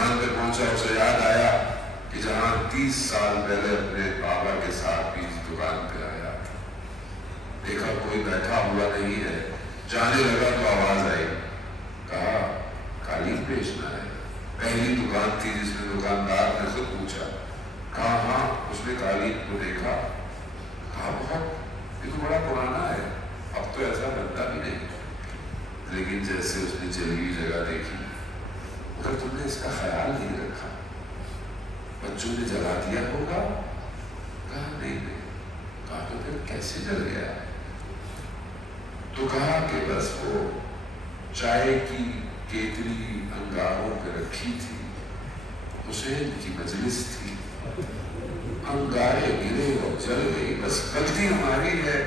दुकान पे पहुंचा, उसे याद आया कि जहां 30 साल पहले अपने बाबा के साथ भी इस दुकान पे आया, देखा कोई बैठा हुआ नहीं है। जाने लगा तो आवाज आई, कहा कालीन बेचना है। पहली दुकान थी जिसमें दुकानदार ने खुद पूछा, कहा हाँ। उसने कालीन को देखा, कहा बहुत, ये तो बड़ा पुराना है, अब तो ऐसा बनता भी नहीं। लेकिन जैसे उसने चली हुई जगह देखी, अगर तुमने इसका ख्याल नहीं रखा, बच्चों ने जला दिया होगा। कहा नहीं नहीं। कहा तो फिर कैसे जल गया? तो कहा कि बस वो चाय की केतली अंगारों पे रखी थी, हुसैन की मजलिस थी, अंगारे गिरे और जल गई, बस गलती हमारी है।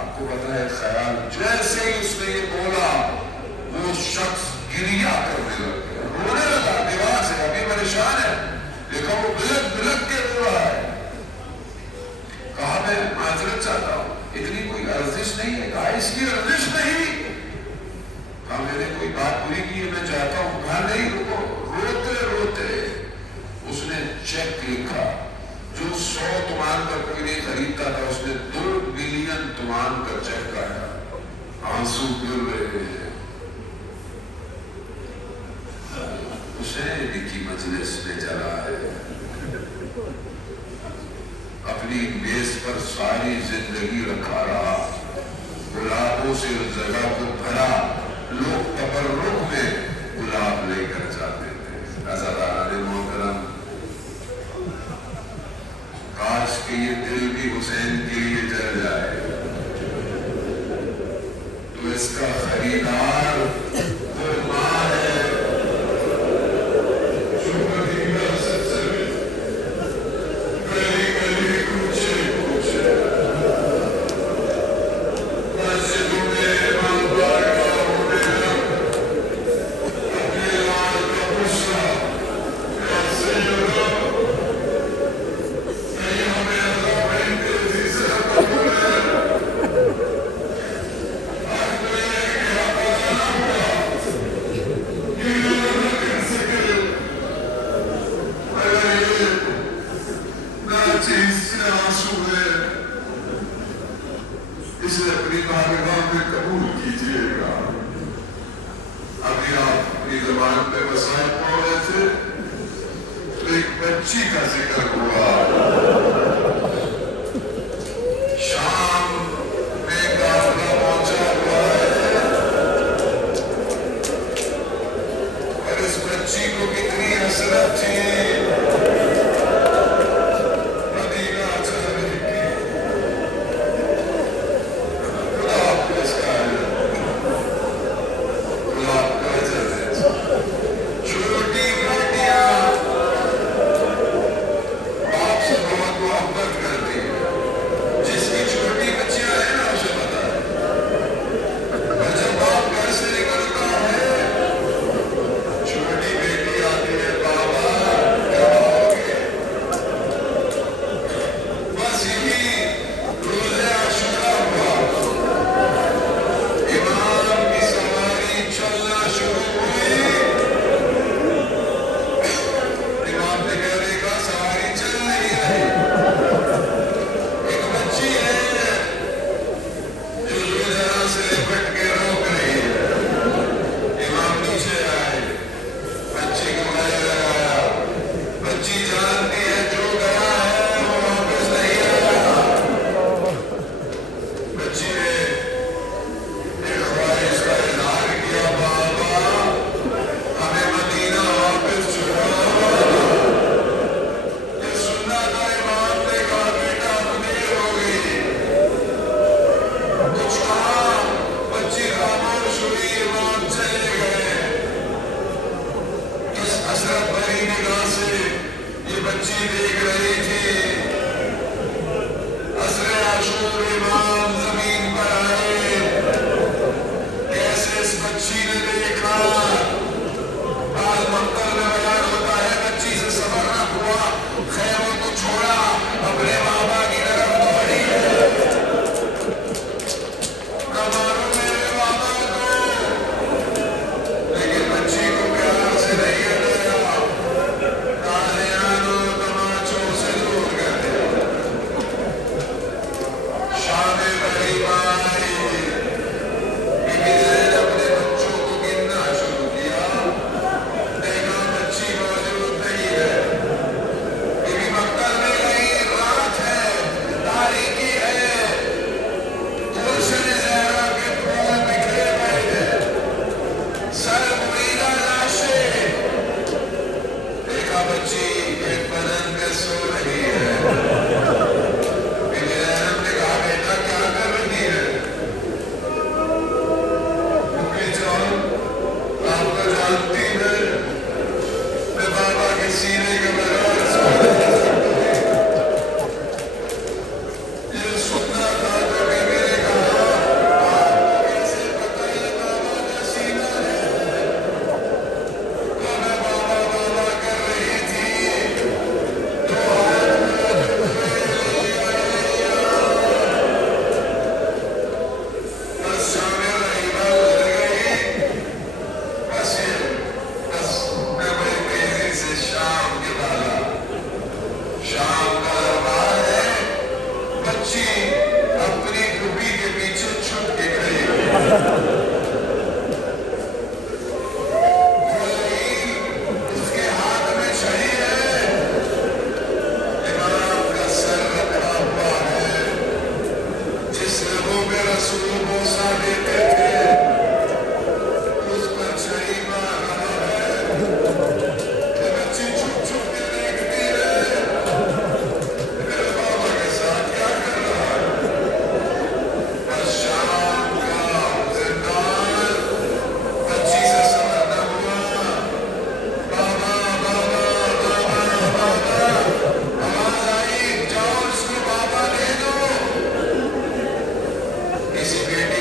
आपको पता है ख्याल, जैसे ही उसने ये बोला वो शख्स गिरिया करने लग गया, रोने लगा दीवार से। अभी परेशान है, देखो वो बिलक बिलक के रो रहा है। कहा मैं माजरत चाहता हूं, इतनी कोई अर्जिश नहीं है। कहा इसकी अर्जिश नहीं। कहा मैंने कोई बात पूरी की है, मैं चाहता हूं। कहा नहीं रुको। रोते रोते उसने चेक लिखा, जो 100 तुमान का कोई नहीं खरीदता था, उसने 2 बिलियन तुमान का चेक काटा। आंसू गिर रहे हैं। हुसैन की मजलिस में जला है, अपनी मेज पर सारी जिंदगी रखा रहा, गुलाबों से उस जगह को भरा। लोग तबर्रुक में गुलाब लेकर जाते थे। अज़ादार मोहतरम, काश के ये दिल भी हुसैन के लिए जल जाए, तो इसका खरीदार वो मां है जो मदीना से चले, गली गली कूचे कूचे, मस्जिदों में इमाम बारगाहों में अपने लाल का गुस्सा कैसे लगा। इसे अपनी बारगाह में कबूल कीजिएगा। अभी आप अपनी ज़बान पे वसायत पढ़ रहे थे, तो एक बच्ची का जिक्र हुआ। शाम में काफिला पहुंचा हुआ है, और इस बच्ची को कितनी हसरत थी मदीना चलने की। को बोसा देते थे, उस पर छड़ी मार रहा है। ये बच्ची छुप छुप के देखती है, मेरे बाबा के साथ क्या कर रहा है। बस शाम का जिंदान बच्ची से समझ न हुआ। बाबा बाबा बाबा बाबा आवाज आई, जाओ इसको बाबा दे दो। किसी बेटी